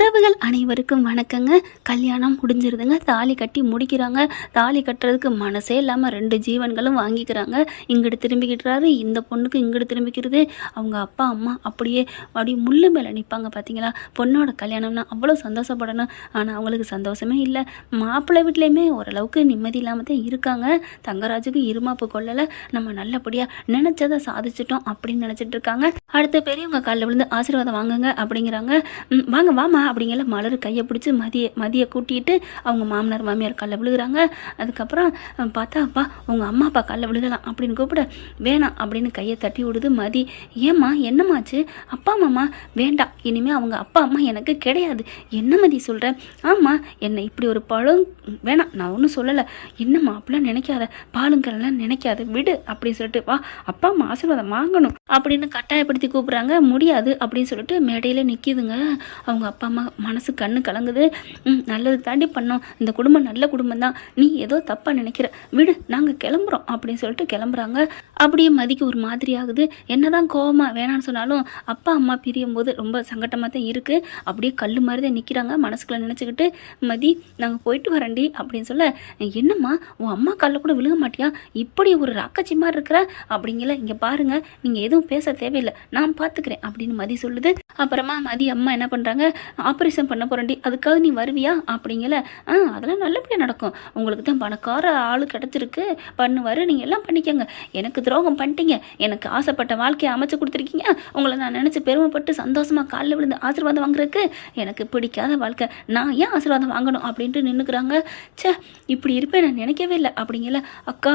உறவுகள் அனைவருக்கும் வணக்கங்க. கல்யாணம் முடிஞ்சிருதுங்க. தாலி கட்டி முடிக்கிறாங்க. தாலி கட்டுறதுக்கு மனசே இல்லாமல் 2 ஜீவன்களும் வாங்கிக்கிறாங்க. இங்கிட்டு திரும்பிக்கிட்டுறாரு, இந்த பொண்ணுக்கு இங்கிட்டு திரும்பிக்கிறது. அவங்க அப்பா அம்மா அப்படியே முள்ளு மேலே நிற்பாங்க. பார்த்தீங்களா, பொண்ணோட கல்யாணம்னா அவ்வளோ சந்தோஷப்படணும். ஆனால் அவங்களுக்கு சந்தோஷமே இல்லை. மாப்பிள்ளை வீட்லேயுமே ஓரளவுக்கு நிம்மதி இல்லாமல் தான் இருக்காங்க. தங்கராஜுக்கு இருமாப்பு கொள்ளலை. நம்ம நல்லபடியாக நினச்சதை சாதிச்சிட்டோம் அப்படின்னு நினச்சிட்டு இருக்காங்க. அடுத்த பெரியவங்க காலில் விழுந்து ஆசீர்வாதம் வாங்குங்க அப்படிங்கிறாங்க. வாங்க வாமா அப்படிங்கிற மலர் கையை பிடிச்சி மதியை கூட்டிகிட்டு அவங்க மாமனார் மாமியார் காலில் விழுகிறாங்க. அதுக்கப்புறம் பார்த்தா அப்பா உங்கள் அம்மா அப்பா காலில் விழுகலாம் அப்படின்னு கூப்பிட வேணாம் அப்படின்னு கையை தட்டி விடுது மதி. ஏம்மா என்னம்மாச்சு? அப்பா அம்மா வேண்டாம், இனிமேல் அவங்க அப்பா அம்மா எனக்கு கிடையாது. என்ன மதி சொல்கிறேன்? ஆமாம், என்னை இப்படி ஒரு பழம் வேணாம், நான் ஒன்றும் சொல்லலை. என்னம்மா அப்படிலாம் நினைக்காத, பாலுங்கள்லாம் நினைக்காத, விடு அப்படின்னு சொல்லிட்டு வா அப்பா அம்மா ஆசீர்வாதம் வாங்கணும் அப்படின்னு கட்டாயப்படுத்தி கூப்பிட்றாங்க. முடியாது அப்படின்னு சொல்லிட்டு மேடையில் நிற்கிதுங்க. அவங்க அப்பா அம்மா மனசு கண்ணு கலங்குது. நல்லது தாண்டி பண்ணோம், இந்த குடும்பம் நல்ல குடும்பம் தான், நீ ஏதோ தப்பாக நினைக்கிற, விடு நாங்கள் கிளம்புறோம் அப்படின்னு சொல்லிட்டு கிளம்புறாங்க. அப்படியே மதிக்கு ஒரு மாதிரி ஆகுது. என்னதான் கோவமாக வேணான்னு சொன்னாலும் அப்பா அம்மா பிரியும் போது ரொம்ப சங்கட்டமாக தான் இருக்குது. அப்படியே கல் மாதிரி தான் நிற்கிறாங்க. மனசுக்குள்ளே நினச்சிக்கிட்டு மதி நாங்கள் போயிட்டு வரேன்டி அப்படின்னு சொல்ல, என்னம்மா உன் அம்மா காலில் கூட விழுக மாட்டியா, இப்படி ஒரு ராக்கச்சி மாதிரி இருக்கிற அப்படிங்கல, இங்கே பாருங்க நீங்கள் எதுவும் பேச தேவையில்லை, நான் பார்த்துக்கிறேன் அப்படின்னு மதி சொல்லுது. அப்புறமா மதி அம்மா என்ன பண்ணுறாங்க, ஆப்ரேஷன் பண்ண போகிறேன்டி, அதுக்காக நீ வருவியா அப்படிங்கல. அதெல்லாம் நல்லபடியாக நடக்கும், உங்களுக்கு தான் பணக்கார ஆள் கிடச்சிருக்கு, பண்ணுவார், நீங்கள் எல்லாம் பண்ணிக்கோங்க. எனக்கு துரோகம் பண்ணிட்டீங்க, எனக்கு ஆசைப்பட்ட வாழ்க்கையை அமைச்சு கொடுத்துருக்கீங்க, உங்களை நான் நினச்சி பெருமைப்பட்டு சந்தோஷமாக காலில் விழுந்து ஆசீர்வாதம் வாங்குறதுக்கு எனக்கு பிடிக்காத வாழ்க்கை, நான் ஏன் ஆசீர்வாதம் வாங்கணும் அப்படின்ட்டு நின்றுக்குறாங்க. சே இப்படி இருப்பேன் நான் நினைக்கவே இல்லை அப்படிங்கல. அக்கா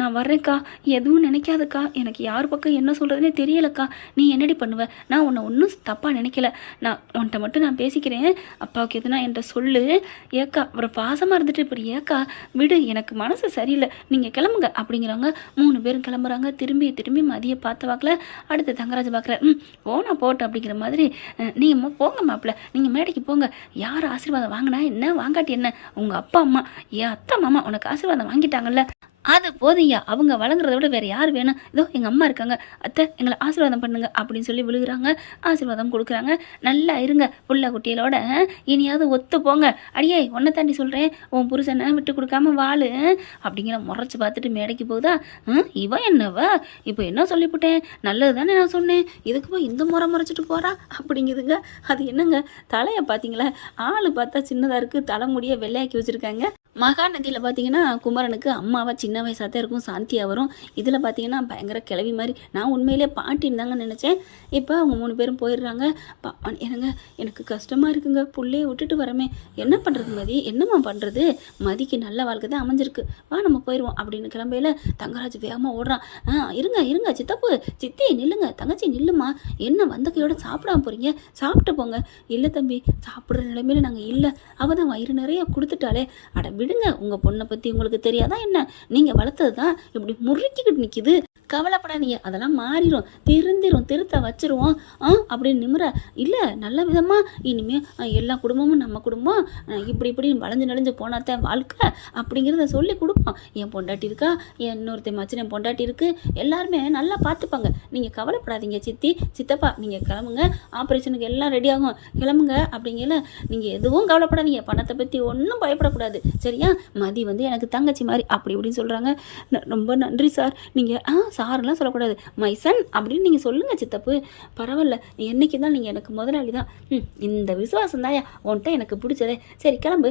நான் வர்றேன்க்கா, எதுவும் நினைக்காதக்கா, எனக்கு யார் பக்கம் என்ன சொல்கிறதுனே தெரியலக்கா, நீ என்னடி பண்ணுவ, நான் உன்னை ஒன்றும் தப்பாக நினைக்கல, நான் உன்ட்ட மட்டும் நான் பேசிக்கிறேன், அப்பாவுக்கு எதுனா என்கிட்ட சொல்லு. ஏக்கா அப்புறம் பாசமாக இருந்துட்டு இப்படி ஏக்கா விடு, எனக்கு மனசு சரியில்லை, நீங்கள் கிளம்புங்க அப்படிங்கிறாங்க. 3 பேரும் கிளம்புறாங்க. திரும்பி மதியை பார்த்த வாக்கில் அடுத்து தங்கராஜ் பார்க்குற போனா போட்டு அப்படிங்கிற மாதிரி, நீங்கள் போங்க மாப்பிள்ள, நீங்கள் மேடைக்கு போங்க, யார் ஆசீர்வாதம் வாங்கினா என்ன வாங்காட்டி என்ன, உங்கள் அப்பா அம்மா என் அத்தை மாமா உனக்கு ஆசீர்வாதம் வாங்கிட்டாங்கல்ல, அது போதுங்கய்யா, அவங்க வழங்குறத விட வேறு யார் வேணும், இதோ எங்கள் அம்மா இருக்காங்க, அத்தை எங்களை ஆசீர்வாதம் பண்ணுங்க அப்படின்னு சொல்லி விழுகிறாங்க. ஆசீர்வாதம் கொடுக்குறாங்க. நல்லா இருங்க புள்ள குட்டிகளோட, இனியாவது ஒத்து போங்க, அடியே ஒன்றை தாண்டி சொல்கிறேன், உன் புருஷனை விட்டு கொடுக்காம வாழு அப்படிங்கிற முறைச்சி பார்த்துட்டு மேடைக்கு போகுதா. இவன் என்னவ இப்போ என்ன சொல்லிவிட்டேன், நல்லது தானே நான் சொன்னேன், இதுக்கு போய் இந்த முறைச்சிட்டு போகிறா அப்படிங்குதுங்க. அது என்னங்க தலையை பார்த்தீங்களா, ஆள் பார்த்தா சின்னதாக இருக்குது, தலைமுடியை வெள்ளையாக்கி வச்சுருக்காங்க. மகாநதியில் பார்த்தீங்கன்னா குமரனுக்கு அம்மாவா சின்ன வயசாக தான் இருக்கும், சாந்தியாக வரும். இதில் பார்த்தீங்கன்னா பயங்கர கிளவி மாதிரி. நான் உண்மையிலே பாட்டின்னு தாங்க நினச்சேன். இப்போ அவங்க 3 பேரும் போயிடுறாங்க. என்னங்க எனக்கு கஷ்டமாக இருக்குங்க, புள்ளையை விட்டுட்டு வரமே, என்ன பண்ணுறது மதி, என்னம்மா பண்ணுறது, மதிக்கு நல்ல வாழ்க்கை தான் அமைஞ்சிருக்கு, வா நம்ம போயிடுவோம் அப்படின்னு கிளம்பையில் தங்கராஜ் வேகமாக ஓடுறான். இருங்க சித்தப்பு சித்தி நில்லுங்க, தங்கச்சி நில்லுமா, என்ன வந்த கையோட சாப்பிடாம போகிறீங்க, சாப்பிட்டு போங்க. இல்லை தம்பி சாப்பிட்ற நிலைமையில நாங்கள் இல்லை, அவள் தான் வயிறு நிறைய கொடுத்துட்டாலே, அட விடுங்க, உங்கள் பொண்ணை பற்றி உங்களுக்கு தெரியாதா என்ன, நீங்கள் வளர்த்தது தான் இப்படி முறுக்கிக்கிட்டு நிற்கிது, கவலைப்படாதீங்க, அதெல்லாம் மாறிடும், திருத்த வச்சிருவோம் அப்படின்னு நிமிர. இல்லை நல்ல விதமாக இனிமேல் எல்லா குடும்பமும் நம்ம குடும்பம், இப்படி வளைஞ்சு போனாத்தான் வாழ்க்கை அப்படிங்கிறத சொல்லி கொடுப்போம். என் பொண்டாட்டி இருக்கா, என் இன்னொருத்த மச்சின் என் பொண்டாட்டி இருக்குது, எல்லாருமே நல்லா பார்த்துப்பாங்க, நீங்கள் கவலைப்படாதீங்க சித்தி சித்தப்பா, நீங்கள் கிளம்புங்க, ஆப்ரேஷனுக்கு எல்லாம் ரெடி ஆகும், கிளம்புங்க அப்படிங்கல. நீங்கள் எதுவும் கவலைப்படாதீங்க, பணத்தை பற்றி ஒன்றும் பயப்படக்கூடாது சரியா, மதி எனக்கு தங்கச்சி மாதிரி அப்படி இப்படின்னு சொல்கிறாங்க. ரொம்ப நன்றி சார், நீங்கள் சாரெல்லாம் சொல்லக்கூடாது, மைசன் அப்படின்னு நீங்கள் சொல்லுங்கள் சித்தப்பு, பரவாயில்ல, என்னைக்கு தான் நீங்கள் எனக்கு முதலாளி தான், இந்த விசுவாசம் தாயா உன்ட்ட எனக்கு பிடிச்சதே, சரி கிளம்பு,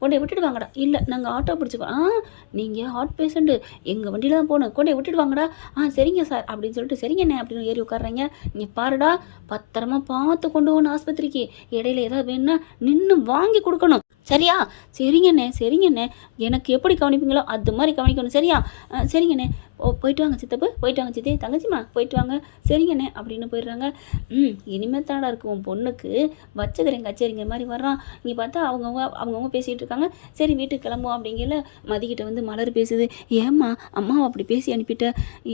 கொண்டே விட்டுட்டு வாங்கடா, இல்லை நாங்கள் ஆட்டோ பிடிச்சிப்போம், நீங்கள் ஹார்ட் பேஷண்ட்டு எங்கள் வண்டியில் தான் போகணும், கொண்டே விட்டுட்டு வாங்கடா, சரிங்க சார் அப்படின்னு சொல்லிட்டு சரிங்கண்ணே அப்படின்னு ஏறி உட்காடுறீங்க. நீங்கள் பாருடா, பத்திரமா பார்த்து கொண்டு போகணும் ஆஸ்பத்திரிக்கு, இடையில ஏதாவது வேணும்னா நின்று வாங்கி கொடுக்கணும் சரியா, சரிங்கண்ணே எனக்கு எப்படி கவனிப்பீங்களோ அது மாதிரி கவனிக்கணும் சரியா, சரிங்கண்ணே போயிட்டு வாங்க சித்தப்பு, போயிட்டு வாங்க சித்தி, தங்கச்சிம்மா போயிட்டு வாங்க, சரிங்கண்ணே அப்படின்னு போயிடுறாங்க. இனிமேல் தானடா இருக்கும் உன் பொண்ணுக்கு வச்சதுல கச்சேரிங்கிற மாதிரி வர்றான். இங்கே பார்த்தா அவங்கவுங்க பேசிகிட்டு இருக்காங்க. சரி வீட்டுக்கு கிளம்புவோம் அப்படிங்கல. மதிக்கிட்ட மலர் பேசுது, ஏம்மா அம்மாவை அப்படி பேசி அனுப்பிட்ட,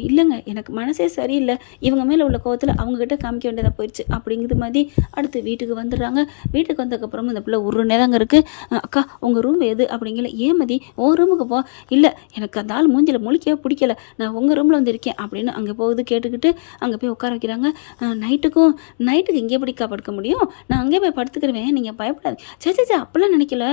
இல்லைங்க எனக்கு மனசே சரியில்லை, இவங்க மேலே உள்ள கோவத்தில் அவங்கக்கிட்ட காமிக்க வேண்டியதாக போயிடுச்சு அப்படிங்குது மதி. அடுத்து வீட்டுக்கு வந்துடுறாங்க. வீட்டுக்கு வந்ததுக்கப்புறமும் இந்த பிள்ளை ஒரு நேரங்க இருக்குது. அக்கா உங்கள் ரூம் எது அப்படிங்கல. ஏன் மதி உன் ரூமுக்கு போ. இல்லை எனக்கு அந்த ஆள் மூஞ்சில் முழிக்கவே பிடிக்கல, நான் உங்கள் ரூமில் வந்து இருக்கேன் அப்படின்னு அங்கே போகுது. கேட்டுக்கிட்டு அங்கே போய் உட்கார வைக்கிறாங்க. நைட்டுக்கு இங்கே எப்படிக்கா படுக்க முடியும், நான் அங்கே போய் படுத்துக்கிடுவேன், நீங்கள் பயப்படாது. சே அப்பெல்லாம் நினைக்கல.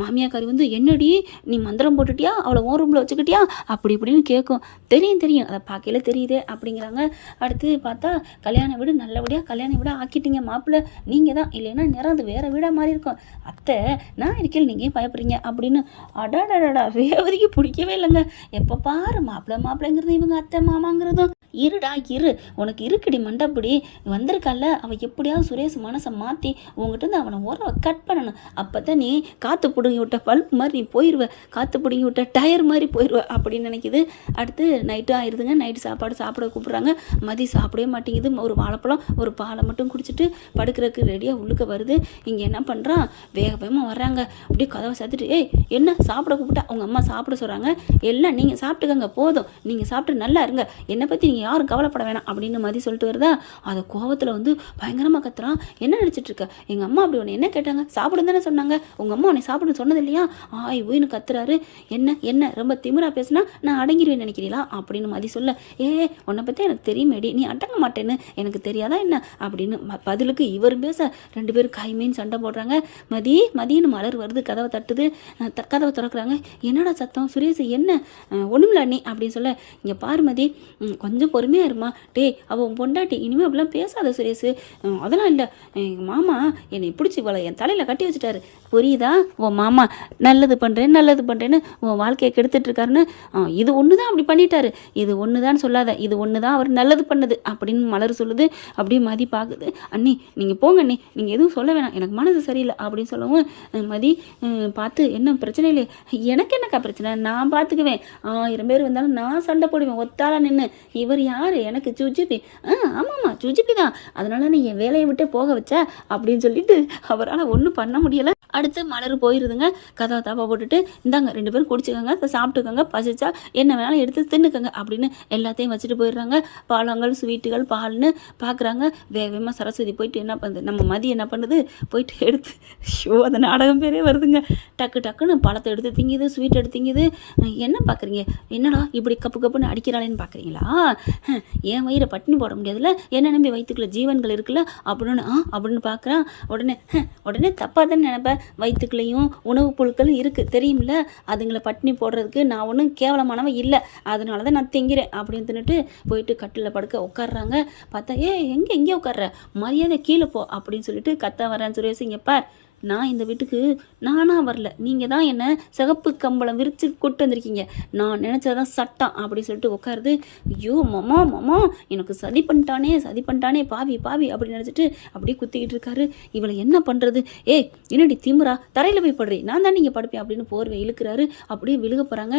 மாமியாக்காரி வந்து என்னடி நீ மந்திரம் போட்டுட்டியா, அவளை ஓன் ரூமில் வச்சுக்கிட்டியா அப்படி இப்படின்னு கேட்கும். தெரியும் அதை பார்க்கல தெரியுதே அப்படிங்கிறாங்க. அடுத்து பார்த்தா கல்யாண வீடு நல்லபடியாக கல்யாண வீடாக ஆக்கிட்டீங்க மாப்பிள்ளை, நீங்கள் தான், இல்லைன்னா நேரம் அது வேறு வீடாக மாறி இருக்கும். அத்தை நான் இருக்கேன் நீங்கள் பயப்படுறீங்க அப்படின்னு. அடாடாடா ரேவதிக்கு பிடிக்கவே இல்லைங்க. எப்போ பாரு மாப்பிள்ளைங்கிறது இவங்க அத்தை மாமாங்கிறதும். இருடா இரு, உனக்கு இருக்குடி மண்டப்படி வந்திருக்கல்ல, அவள் எப்படியாவது சுரேஷ் மனசை மாற்றி உங்ககிட்ட இருந்து அவனை உறவை கட் பண்ணணும். அப்போ தான் நீ காற்று பிடுங்கி விட்ட பல்ப் மாதிரி நீ போயிடுவ, காற்று பிடுங்கி விட்ட டயர் மாதிரி போயிடுவ அப்படின்னு நினைக்கிது. அடுத்து நைட்டு ஆயிடுதுங்க. நைட்டு சாப்பிட கூப்பிட்றாங்க. மதி சாப்பிடவே மாட்டேங்குது. ஒரு வாழைப்பழம் ஒரு பாலை மட்டும் குடிச்சிட்டு படுக்கிறதுக்கு ரெடியாக உள்ளுக்க வருது. இங்கே என்ன பண்ணுறான், வேகமாக வர்றாங்க. அப்படியே கதவை சாத்திட்டு, ஏய் என்ன சாப்பிட கூப்பிட்டா அவங்க அம்மா சாப்பிட சொல்கிறாங்க, எல்லாம் நீங்கள் சாப்பிட்டுக்கங்க போதும், நீங்கள் சாப்பிட்டு நல்லா இருங்க, என்னை பற்றி நீங்கள் யாரும் கவலைப்பட வேணாம் அப்படின்னு மதி சொல்லிட்டு வருதா. அதை கோவத்தில் வந்து பயங்கரமாக கத்துறான். என்ன நினச்சிட்டு இருக்க, எங்கள் அம்மா அப்படி உன்னை என்ன கேட்டாங்க, சாப்பிடுன்னு தானே சொன்னாங்க, உங்கள் அம்மா உன்னை சாப்பிடுன்னு சொன்னது இல்லையா, ஊன்னு கத்துறாரு. என்ன ரொம்ப திமிரா பேசுனா நான் அடங்கிடுவேன் நினைக்கிறீங்களா அப்படின்னு மதி சொல்ல, உன்னை பற்றி எனக்கு தெரியுமேடி, நீ அடங்க மாட்டேன்னு எனக்கு தெரியாதா என்ன அப்படின்னு பதிலுக்கு இவரும் பேச ரெண்டு பேரும் கைமீன் சண்டை போடுறாங்க. மதின்னு மலர் வருது, கதவை தட்டுது. கதவை திறக்கிறாங்க. என்னடா சத்தம், சுரேஷ் என்ன ஒண்ணுமில்ல நீ அப்படின்னு சொல்ல, இங்கே பாரு மதி கொஞ்சம் பொறுமையாக இருமா, அவன் பொண்டாட்டி, இனிமேல் அப்படிலாம் பேசாத சுரேஷ், அதெல்லாம் இல்லை, எங்கள் மாமா என்னை பிடிச்சி இவளை என் தலையில் கட்டி வச்சுட்டாரு, புரியுதா, உன் மாமா நல்லது பண்ணுறேன்னு உன் வாழ்க்கையை கெடுத்துட்டு இருக்காருன்னு, இது ஒன்று தான் அப்படி பண்ணிட்டாரு, இது ஒன்று தான் சொல்லாத, இது ஒன்று தான் அவர் நல்லது பண்ணது அப்படின்னு மலர் சொல்லுது. அப்படியே மதி பார்க்குது. அண்ணி நீங்கள் போங்க அண்ணி, நீங்கள் எதுவும் சொல்ல வேணாம், எனக்கு மனசு சரியில்லை அப்படின்னு சொல்லவும் மதி பார்த்து, என்ன பிரச்சனை இல்லையே, எனக்கு என்னக்கா பிரச்சனை, நான் பார்த்துக்குவேன், 1000 பேர் வந்தாலும் நான் சண்டை போடுவேன் ஒத்தால நின்று, இவர் யார் எனக்கு சுஜிபி, ஆமாம்மா சுஜிபி தான், அதனால நீ என் வேலையை விட்டே போக வச்ச அப்படின்னு சொல்லிட்டு அவரால் ஒன்றும் பண்ண முடியலை. அடுத்து மலர் போயிருதுங்க. கதவை தாப்பா போட்டுட்டு, இந்தாங்க 2 பேரும் குடிச்சுக்கோங்க, சாப்பிட்டுக்கோங்க, பசிச்சா என்ன வேணாலும் எடுத்து தின்னுக்கோங்க அப்படின்னு எல்லாத்தையும் வச்சுட்டு போயிடுறாங்க. பழங்கள் ஸ்வீட்டுகள் பால்னு பார்க்குறாங்க. வேகமாக சரஸ்வதி போயிட்டு என்ன பண்ணுது, நம்ம மதி என்ன பண்ணுது, போயிட்டு எடுத்து அந்த நாடகம் பேரே வருதுங்க. டக்குன்னு பழத்தை எடுத்து திங்குது, ஸ்வீட் எடுத்து திங்குது. என்ன பார்க்குறீங்க, என்னடா இப்படி கப்புன்னு அடிக்கிறாளேன்னு பார்க்குறீங்களா, என் வயிறை பட்டினி போட முடியாதுல்ல, என்ன நம்பி வயிற்றுக்குள்ள ஜீவன்கள் இருக்குல்ல அப்படின்னு பார்க்குறான். உடனே தப்பாக தானே நினைப்பேன், வயிற்றுக்குள்ளேயும் உணவுப் பொருட்களும் இருக்குது தெரியுமில்ல, அதுங்களை பட்டினி போடுறதுக்கு நான் ஒன்றும் கேவலமானவன் இல்லை, அதனால தான் நான் திங்கிறேன் அப்படின்னு தின்னுட்டு போயிட்டு கட்டில் படுக்க உட்காடுறாங்க. பார்த்தா எங்கே உட்கார்ற, மரியாதை கீழே போ அப்படின்னு சொல்லிட்டு கத்த வரேன். சுரேஷ் இங்கே பார், நான் இந்த வீட்டுக்கு நானாக வரல, நீங்கள் தான் என்னை சிகப்பு கம்பளம் விரித்து கூட்டு வந்திருக்கீங்க, நான் நினச்சதான் சட்டம் அப்படி சொல்லிட்டு உட்காருது. ஐயோ மாமா எனக்கு சதி பண்ணிட்டானே பாவி அப்படி நினச்சிட்டு அப்படியே குத்திக்கிட்டு இருக்காரு. இவளை என்ன பண்ணுறது, என்னடி திமுறா, தரையில் போய் படுறி, நான் தான் நீங்கள் படுப்பேன் அப்படின்னு போர்வை இழுக்கிறாரு. அப்படியே விழுக போகிறாங்க.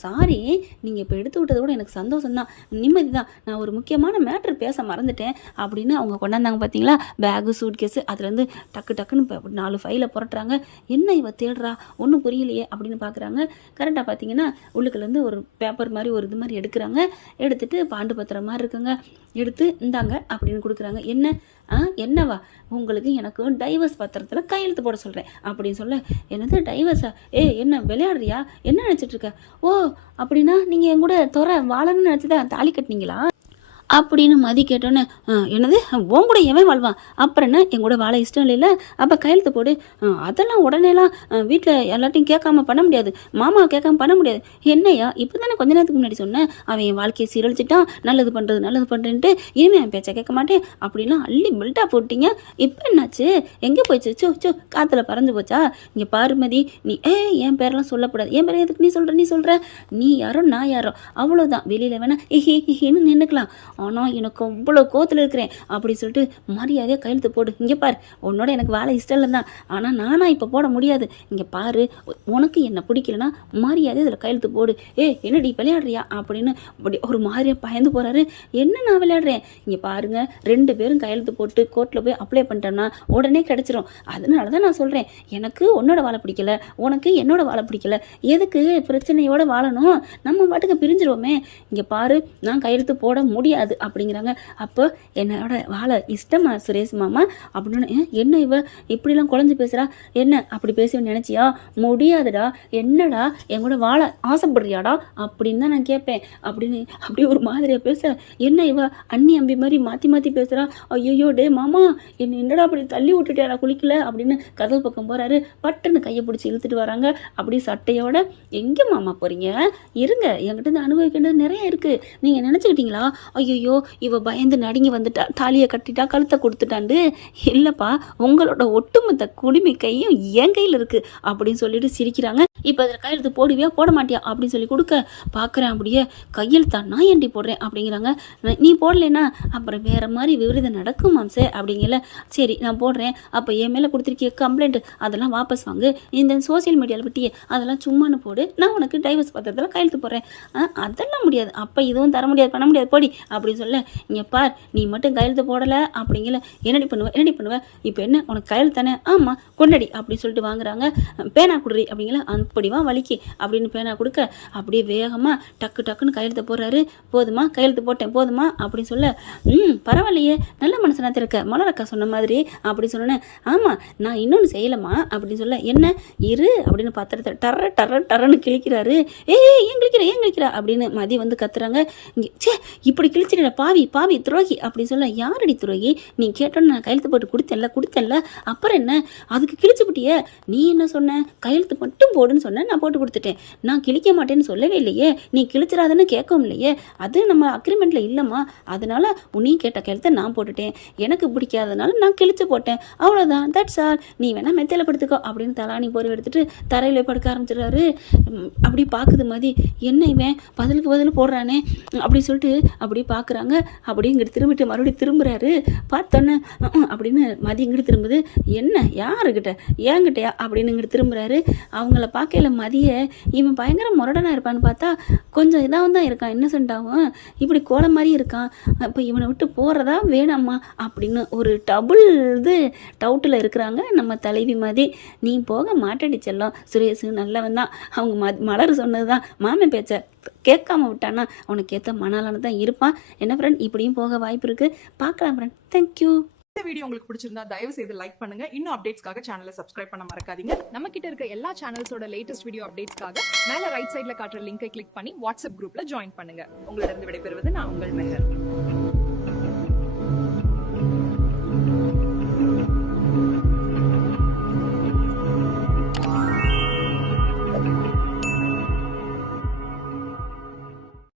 சாரி, நீங்கள் இப்போ எடுத்து விட்டதை கூட எனக்கு சந்தோஷம்தான், நிம்மதி தான், நான் ஒரு முக்கியமான மேட்ரு பேச மறந்துட்டேன் அப்படின்னு அவங்க கொண்டாந்தாங்க. பார்த்தீங்களா, பேகு சூட் கேஸு, அதுலேருந்து டக்குன்னு 4 ஃபைலை புரட்டுறாங்க. என்ன இவ தேடுறா, ஒன்றும் புரியலையே அப்படின்னு பார்க்குறாங்க. கரெக்டாக பார்த்தீங்கன்னா உள்ளுக்குலேருந்து ஒரு பேப்பர் மாதிரி ஒரு இது மாதிரி எடுக்கிறாங்க. எடுத்துட்டு பாண்டு பத்திரம் மாதிரி இருக்குங்க, எடுத்து இந்தாங்க அப்படின்னு கொடுக்குறாங்க. என்னவா, உங்களுக்கு எனக்கு டைவர்ஸ் பத்திரத்தில் கையெழுத்து போட சொல்கிறேன் அப்படின்னு சொல்ல, என்னது டைவர்ஸா, என்ன விளையாடுறியா, என்ன நினச்சிட்டு இருக்க, அப்படின்னா நீங்கள் என் கூட வாழணும்னு நினச்சி தான் தாலி கட்டினீங்களா அப்படின்னு மதி கேட்டோன்னே, என்னது உன் கூட எவன் வாழ்வான், அப்புறம் என்ன என் கூட வாழ இஷ்டம் இல்லைல்ல, அப்போ கையெழுத்து போடு, அதெல்லாம் உடனேலாம் வீட்டில் எல்லாத்தையும் கேட்காம பண்ண முடியாது, மாமா கேட்காம பண்ண முடியாது, என்னையா இப்போ தானே கொஞ்ச நேரத்துக்கு முன்னாடி சொன்னேன், அவன் என் வாழ்க்கையை சீரழிச்சிட்டான், நல்லது பண்ணுறேன்ட்டு இனிமேல் என் பேச்சை கேட்க மாட்டேன் அப்படின்லாம் அள்ளி பில்ட்டாக போட்டிங்க, இப்போ என்னாச்சு, எங்கே போயிடுச்சு, சோ காற்றுல பறந்து போச்சா, இங்கே பாருமதி நீ என் பேரெல்லாம் சொல்லக்கூடாது, என் பேரை எதுக்கு நீ சொல்கிற நீ யாரோ நான் யாரோ அவ்வளோதான், வெளியில் வேணா ஹின்னு நின்றுக்கலாம், ஆனால் எனக்கு அவ்வளோ கோவத்தில் இருக்கிறேன் அப்படி சொல்லிட்டு மரியாதையாக கையெழுத்து போடு, இங்கே பாரு உன்னோட எனக்கு வேலை இஷ்டம் இல்லை தான், ஆனால் நானாக இப்போ போட முடியாது, இங்கே பாரு உனக்கு என்ன பிடிக்கலன்னா மரியாதை இதில் கையெழுத்து போடு, என்னடி விளையாடுறியா அப்படின்னு அப்படி ஒரு மாதிரியாக பயந்து போகிறாரு. என்ன நான் விளையாடுறேன், இங்கே பாருங்க 2 பேரும் கையெழுத்து போட்டு கோர்ட்டில் போய் அப்ளை பண்ணிட்டோன்னா உடனே கிடச்சிரும், அதனால தான் நான் சொல்கிறேன், எனக்கு உன்னோட வாழை பிடிக்கல, உனக்கு என்னோட வாழை பிடிக்கல, எதுக்கு பிரச்சனையோடு வாழணும், நம்ம பாட்டுக்கு பிரிஞ்சிருவோமே, இங்கே பாரு நான் கையெழுத்து போட முடியாது முடியாது அப்படிங்கிறாங்க. அப்போ என்னோட வாழை இஷ்டமா சுரேஷ் மாமா அப்படின்னு என்ன இவ இப்படிலாம் குழஞ்சு பேசுகிறா, என்ன அப்படி பேசுவேன்னு நினச்சியா, முடியாதுடா, என்னடா என் கூட வாழ ஆசைப்படுறியாடா அப்படின்னு தான் நான் கேட்பேன் அப்படின்னு அப்படியே ஒரு மாதிரியாக பேச, என்ன இவ அண்ணி அம்பி மாதிரி மாற்றி மாற்றி பேசுகிறா, ஐயோ டே மாமா என்னடா அப்படி தள்ளி விட்டுட்டேடா குளிக்கல அப்படின்னு கதவு பக்கம் போகிறாரு. பட்டுன்னு கையை பிடிச்சி இழுத்துட்டு வராங்க. அப்படியே சட்டையோட, எங்கே மாமா போகிறீங்க, இருங்க என்கிட்ட இருந்து அனுபவிக்கின்றது நிறைய இருக்குது, நீங்கள் நினச்சிக்கிட்டீங்களா, ஐயோ இவ பயந்து நடுங்கி வந்துட்டா, தாலியை கட்டிட்டா, கழுத்தை கொடுத்துட்டாண்டு, இல்லைப்பா உங்களோட ஒட்டுமொத்த குடிமை கையும் என் கையில் இருக்குது அப்படின்னு சொல்லிட்டு சிரிக்கிறாங்க. இப்போ அதில் கையெழுத்து போடுவியா போட மாட்டியா அப்படின்னு சொல்லி கொடுக்க பார்க்குறேன். அப்படியே கையெழுத்தா நான் ஏண்டி போடுறேன் அப்படிங்கிறாங்க. நீ போடலைன்னா அப்புறம் வேறு மாதிரி விபரீதம் நடக்கும் மாம்சே அப்படிங்கல. சரி நான் போடுறேன், அப்போ என் மேலே கொடுத்துருக்கிய கம்ப்ளைண்ட் அதெல்லாம் வாபஸ் வாங்கு, இந்த சோசியல் மீடியாவில் பற்றியே அதெல்லாம் சும்மானு போடு, நான் உனக்கு டைவர்ஸ் பத்திரத்தில் கையெழுத்து போடுறேன். அதெல்லாம் முடியாது, அப்போ இதுவும் தர முடியாது, பண்ண முடியாது, போடி அப்படின்னு சொல்ல, இங்கே பார் நீ மட்டும் கையெழுத்து போடலை அப்படிங்கல, என்னடி பண்ணுவேன் இப்போ என்ன உனக்கு கையெழுத்து தானே, ஆமாம் கொண்டடி அப்படின்னு சொல்லிட்டு வாங்குறாங்க. பேனா குடுறி அப்படிங்கல, அப்படிவா வலிக்கு அப்படின்னு பேனா கொடுக்க அப்படியே வேகமாக டக்குன்னு கையெழுத்து போடுறாரு. போதுமா கையெழுத்து போட்டேன் போதுமா அப்படின்னு சொல்ல, பரவாயில்லையே நல்ல மனசனா இருக்க, மலரக்கா சொன்ன மாதிரி அப்படி சொன்னேன். ஆமாம் நான் இன்னொன்று செய்யலாமா அப்படின்னு சொல்ல, என்ன இரு அப்படின்னு பத்திரத்தை டர்றன்னு கிழிக்கிறாரு. ஏன் கிழிக்கிறா அப்படின்னு மதி வந்து கத்துறாங்க. இங்கே சே இப்படி கிழிச்சிட பாவி துரோகி அப்படின்னு சொல்ல, யாரடி துரோகி, நீ கேட்டோன்னு நான் கையெழுத்து போட்டு கொடுத்தேன்ல அப்புறம் என்ன அதுக்கு கிழிச்சு விட்டிய, நீ என்ன சொன்ன, கையெழுத்து மட்டும் போடுன்னு சொன்ன, நான் போட்டு கொடுத்துட்டேன், நான் கிழிக்க மாட்டேன்னு சொல்லவே இல்லையே, நீ கிழிச்சிடாதன்னு கேட்கவும் இல்லையே, அது நம்ம அக்ரிமெண்ட்டில் இல்லைம்மா, அதனால நீ கேட்ட கையெழுத்தை நான் போட்டுட்டேன், எனக்கு பிடிக்காதனால நான் கிழிச்சு போட்டேன், அவ்வளோதான், தட்ஸ் ஆல், நீ வேணா மெத்தையில் படுத்துக்கோ அப்படின்னு தலானி போர்வை எடுத்துட்டு தரையில் படுக்க ஆரம்பிச்சிடுறாரு. அப்படி பார்க்குது மதி, என்ன இவன் பதிலுக்கு பதில் போடுறானே அப்படி சொல்லிட்டு அப்படி பார்க்குறாங்க. அப்படியே இங்கிட்டு திரும்பிட்டு மறுபடியும் திரும்புகிறாரு. பார்த்தோன்னே அப்படின்னு மதி இங்கிட்டு திரும்புது, என்ன யாருக்கிட்ட ஏங்கிட்டயா அப்படின்னு இங்கிட்டு திரும்புகிறாரு. அவங்கள பார்க்கல மதியை இவன் பயங்கர முரடனாக இருப்பான்னு பார்த்தா கொஞ்சம் இதாகவும் தான் இருக்கான், இன்னசென்ட்டாகவும், இப்படி கோலம் மாதிரி இருக்கான். இப்போ இவனை விட்டு போகிறதா வேணாம்மா அப்படின்னு ஒரு டவுட்டில் இருக்கிறாங்க நம்ம தலைவி மதி. நீ போக மாட்டடி செல்லம், சுரேஷ் நல்லவன் தான், அவங்க மலர் சொன்னது தான், மாமன் பேச்ச கேட்காம விட்டான்னா அவனுக்கு ஏற்ற மணாலான தான் இருப்பான். என்ன ஃப்ரெண்ட் இப்படியும் போக வாய்ப்பு இருக்குது, பார்க்கலாம் ஃப்ரெண்ட். தேங்க்யூ. இந்த வீடியோ உங்களுக்கு பிடிச்சிருந்தா தயவு செய்து லைக் பண்ணுங்க. இன்னும் அப்டேட்ஸ்க்காக சேனலை சப்ஸ்கிரைப் பண்ண மறக்காதீங்க. நம்ம கிட்ட இருக்க எல்லா சேனல்ஸோட லேட்டஸ்ட் வீடியோ அப்டேட்ஸ்க்காக மேல ரைட் சைடுல காட்டுற லிங்கை கிளிக் பண்ணி வாட்ஸ்அப் குரூப்ல ஜாயின் பண்ணுங்க. உங்களிடம் விடைபெறுவது நான் உங்கள் மெஹர்.